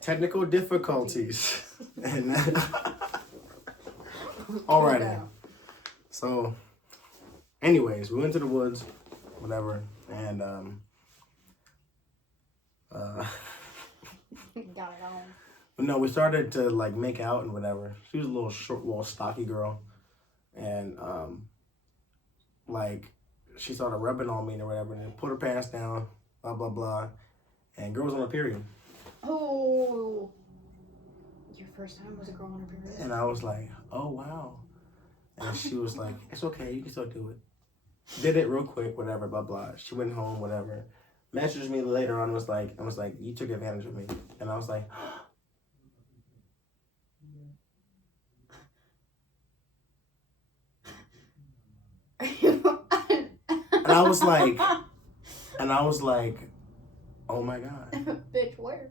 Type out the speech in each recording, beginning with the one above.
Technical difficulties. And all right now. So, anyways, we went to the woods, whatever, and got it on. But no, we started to like make out and whatever. She was a little short, little stocky girl, and like she started rubbing on me or whatever, and then put her pants down, blah blah blah, and girl was on her period. Oh, your first time was a girl on her period? And I was like, oh wow, and she was like, it's okay, you can still do it. Did it real quick, whatever, blah blah. She went home, whatever. Messaged me later on, was like, you took advantage of me, and I was like. And I was like, oh my God. Bitch, where?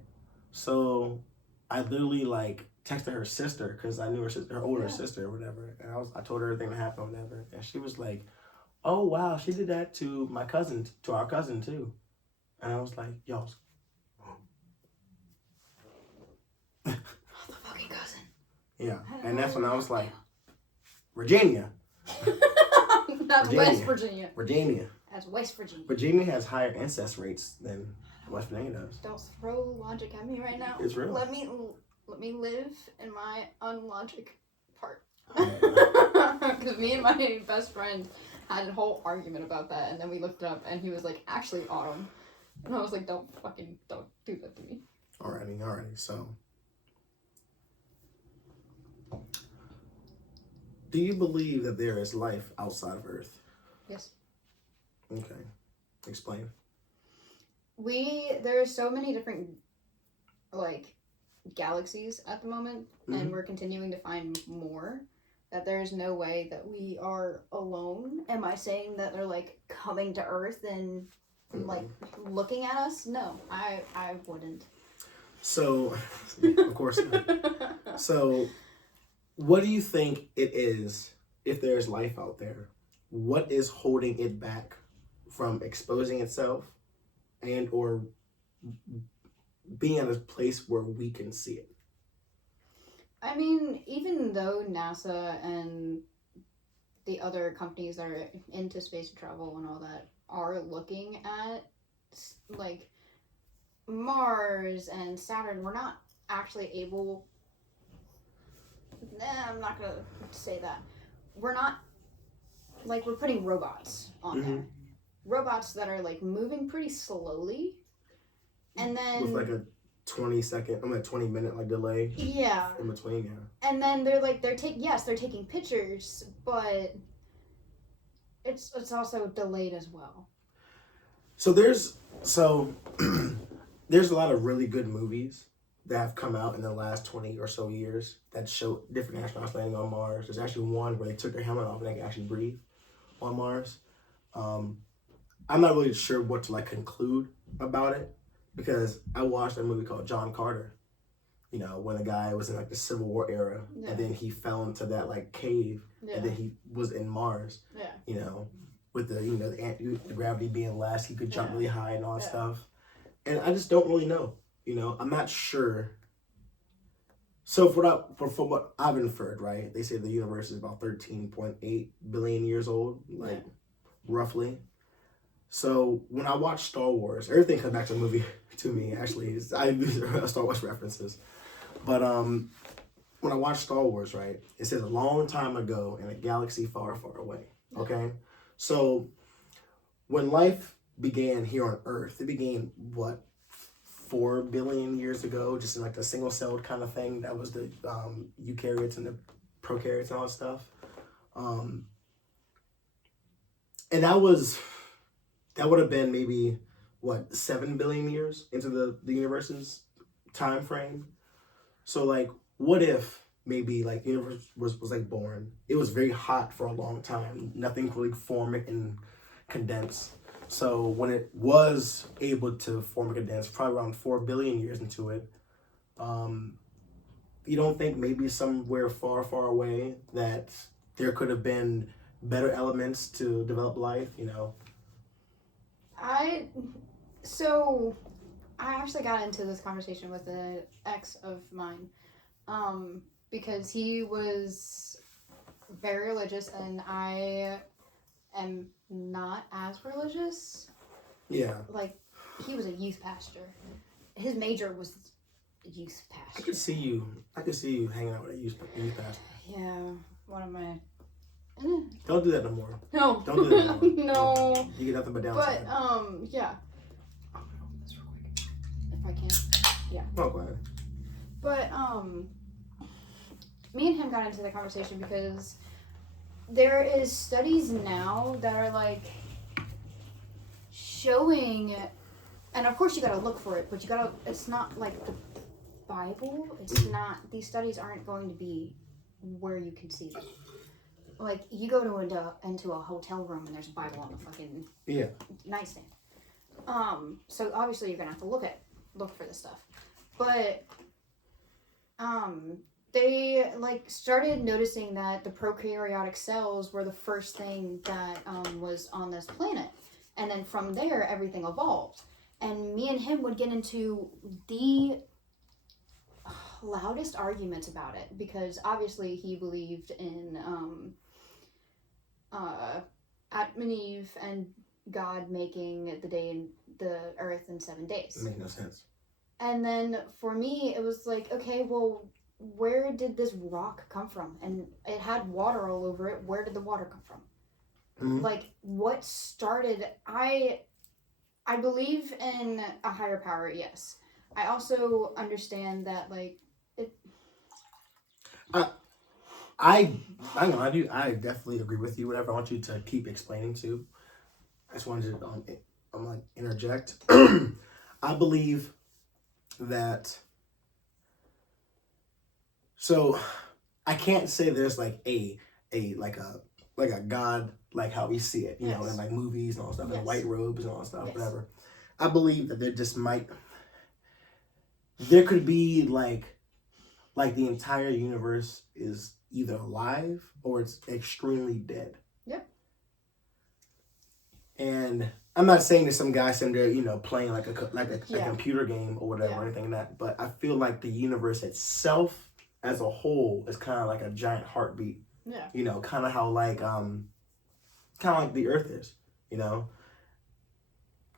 So I literally like texted her sister because I knew her sister, her older sister or whatever. And I told her everything that happened or whatever. And she was like, oh wow, she did that to my cousin, to our cousin too. And I was like, yo. The fucking cousin. Yeah. And that's when I was like, Virginia. That's West Virginia. Virginia. That's West Virginia. Virginia has higher incest rates than West Virginia does. Don't throw logic at me right now. It's real. Let me live in my unlogic part. Because me and my best friend had a whole argument about that, and then we looked it up, and he was like, actually, Autumn. And I was like, don't do that to me. Alrighty. So, do you believe that there is life outside of Earth? Yes. Okay. Explain. There are so many different, like, galaxies at the moment, and we're continuing to find more, that there's no way that we are alone. Am I saying that they're, like, coming to Earth and, like, looking at us? No, I wouldn't. So, of course not. So, what do you think it is, if there's life out there? What is holding it back from exposing itself and or being in a place where we can see it? I mean, even though NASA and the other companies that are into space travel and all that are looking at, like, Mars and Saturn, we're not actually able... I'm not going to say that. We're not... Like, we're putting robots on there. Robots that are, like, moving pretty slowly. And then... With, like, a 20 minute, like, delay. Yeah. In between, yeah. And then they're taking pictures, but it's also delayed as well. So there's a lot of really good movies that have come out in the last 20 or so years that show different astronauts landing on Mars. There's actually one where they took their helmet off and they can actually breathe on Mars. I'm not really sure what to, like, conclude about it, because I watched a movie called John Carter, you know, when the guy was in, like, the Civil War era, and then he fell into that, like, cave, and then he was in Mars, you know, with the, you know, the gravity being less, he could jump really high and all that stuff. And I just don't really know, you know, I'm not sure. So for what I've inferred, right, they say the universe is about 13.8 billion years old, like, roughly. So when I watch Star Wars, everything comes back to the movie to me, actually. I use Star Wars references. But when I watch Star Wars, right, it says a long time ago in a galaxy far, far away. Okay? So when life began here on Earth, it began, what, 4 billion years ago, just in, like, a single-celled kind of thing. That was the eukaryotes and the prokaryotes and all that stuff. And that would have been maybe, what, 7 billion years into the universe's time frame. So, like, what if maybe, like, the universe was like, born. It was very hot for a long time. Nothing really formed and condensed. So when it was able to form and condense, probably around 4 billion years into it, you don't think maybe somewhere far, far away that there could have been better elements to develop life, you know? So I actually got into this conversation with an ex of mine, because he was very religious and I am not as religious. Yeah. Like, he was a youth pastor. His major was youth pastor. I could see you hanging out with a youth pastor. Yeah, one of my. Don't do that no more. No. Don't do that no more. No. You get nothing but downside. But yeah. If I can. Yeah. Oh, go ahead. But me and him got into the conversation because there is studies now that are like showing, and of course you gotta look for it, but you gotta, it's not like the Bible, it's not, these studies aren't going to be where you can see them. Like, you go into a hotel room and there's a Bible on the fucking nightstand. So obviously you're gonna have to look for this stuff. But they like started noticing that the prokaryotic cells were the first thing that was on this planet, and then from there everything evolved. And me and him would get into the loudest arguments about it, because obviously he believed in Adam and Eve and God making the earth in 7 days. It makes no sense. And then for me, it was like, okay, well, where did this rock come from? And it had water all over it. Where did the water come from? Mm-hmm. Like, what started? I believe in a higher power, yes. I also understand that, like, it. I'm gonna lie to you. I definitely agree with you. Whatever I want you to keep explaining to. I just wanted to interject. I believe that. So, I can't say there's like a God like how we see it, you know, in like movies and all that stuff, and white robes and all that stuff, whatever. I believe that there could be like the entire universe is either alive or it's extremely dead. Yep. And I'm not saying that some guy sitting there, you know, playing like a computer game or whatever or anything like that, but I feel like the universe itself as a whole is kind of like a giant heartbeat. Yeah. You know, kind of like the Earth is, you know.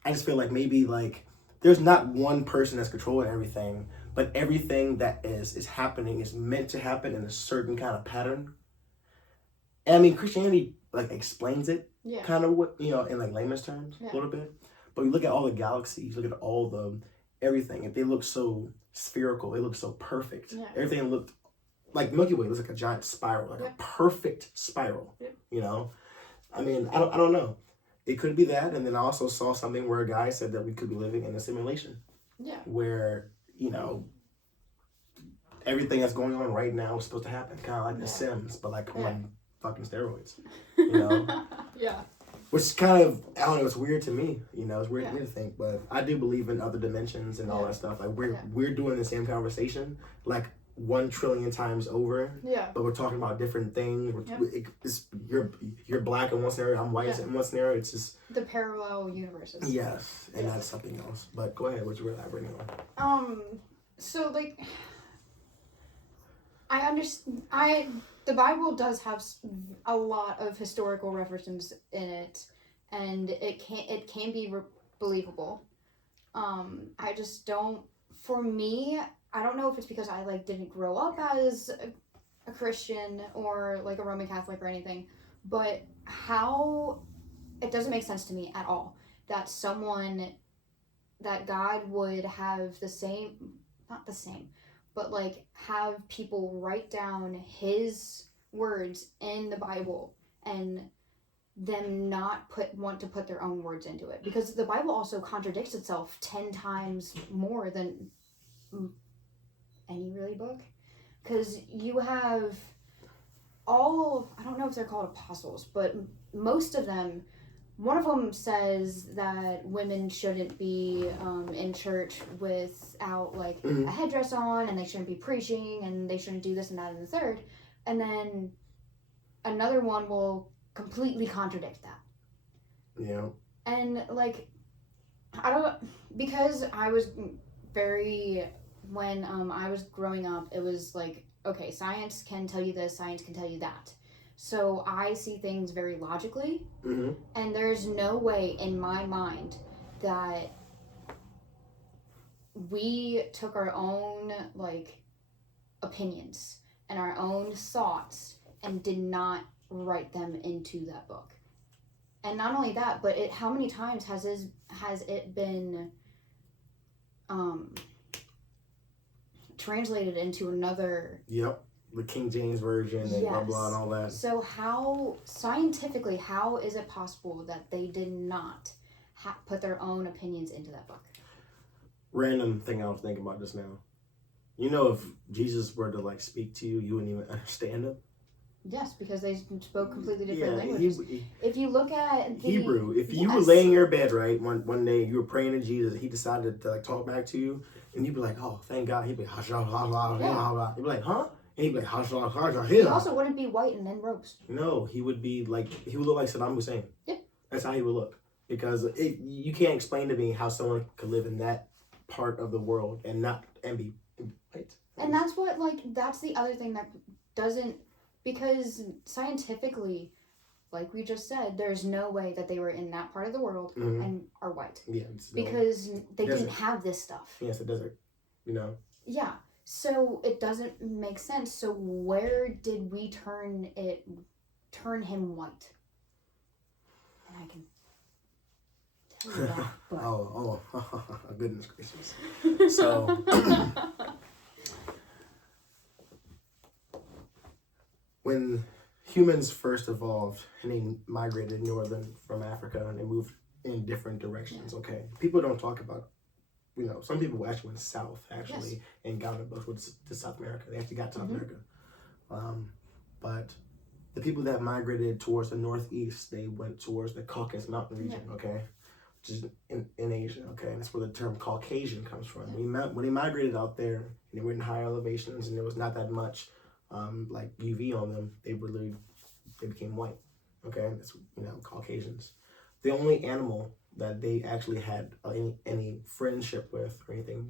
I just feel like maybe like there's not one person that's controlling everything, but everything that is happening is meant to happen in a certain kind of pattern. And I mean, Christianity like explains it, kind of what, you know, in like layman's terms a little bit. But you look at all the galaxies, look at all the everything, and they look so spherical, they look so perfect. Yeah. Everything looked like Milky Way looks like a giant spiral, like a perfect spiral. Yeah. You know, I mean, I don't know. It could be that, and then I also saw something where a guy said that we could be living in a simulation. Yeah. Where, you know, everything that's going on right now is supposed to happen, kind of like The Sims, but like on fucking steroids. You know. Yeah. Which kind of, I don't know, it's weird to me. You know, it's weird to think, but I do believe in other dimensions and all that stuff. Like we're doing the same conversation, like 1 trillion times over. Yeah. But we're talking about different things. You're black in one scenario, I'm white in one scenario. It's just the parallel universes. Yes, and that's something else. But go ahead, what you were elaborating on? So like, I understand. The Bible does have a lot of historical references in it, and it can be believable. I just don't. For me, I don't know if it's because I like didn't grow up as a Christian or like a Roman Catholic or anything, but how it doesn't make sense to me at all that God would have not the same, but like have people write down his words in the Bible and them not want to put their own words into it, because the Bible also contradicts itself 10 times more than any really book, because you have I don't know if they're called apostles, but most of them, one of them says that women shouldn't be in church without like a headdress on, and they shouldn't be preaching, and they shouldn't do this and that and the third, and then another one will completely contradict that. Yeah. And like, I don't, because I was very, when I was growing up, it was like, okay, science can tell you this, science can tell you that. So I see things very logically, Mm-hmm. and there's no way in my mind that we took our own, like, opinions and our own thoughts and did not write them into that book. And not only that, but how many times has it been um, translated into another? Yep, the King James version and blah blah and all that. So how scientifically, how is it possible that they did not put their own opinions into that book? Random thing I was thinking about just now. You know, if Jesus were to like speak to you, you wouldn't even understand him. Yes, because they spoke completely different languages. If you look at Hebrew, if you were laying in your bed, right, one day you were praying to Jesus, he decided to like talk back to you, and you'd be like, oh, thank God. He'd be like, yeah. You'd be like, huh? And he'd be like, he also wouldn't be white and in robes. No, he would be like, he would look like Saddam Hussein. Yeah. That's how he would look. Because you can't explain to me how someone could live in that part of the world and be white. And that's that's the other thing that doesn't, because scientifically, like we just said, there's no way that they were in that part of the world and are white. Yeah. Because they didn't have this stuff. Yes, a desert. You know? Yeah. So it doesn't make sense. So where did we turn him white? And I can tell you that. But... oh, goodness gracious. So... when humans first evolved and they migrated northern from Africa and they moved in different directions, okay? People don't talk about, some people actually went south, actually, and got on the boats to South America. They actually got to South America. But the people that migrated towards the northeast, they went towards the Caucasus Mountain region, okay? Which is in Asia, okay? And that's where the term Caucasian comes from. When they migrated out there, and they were in higher elevations, and there was not that much like UV on them, they became white. Okay, that's Caucasians. The only animal that they actually had any friendship with or anything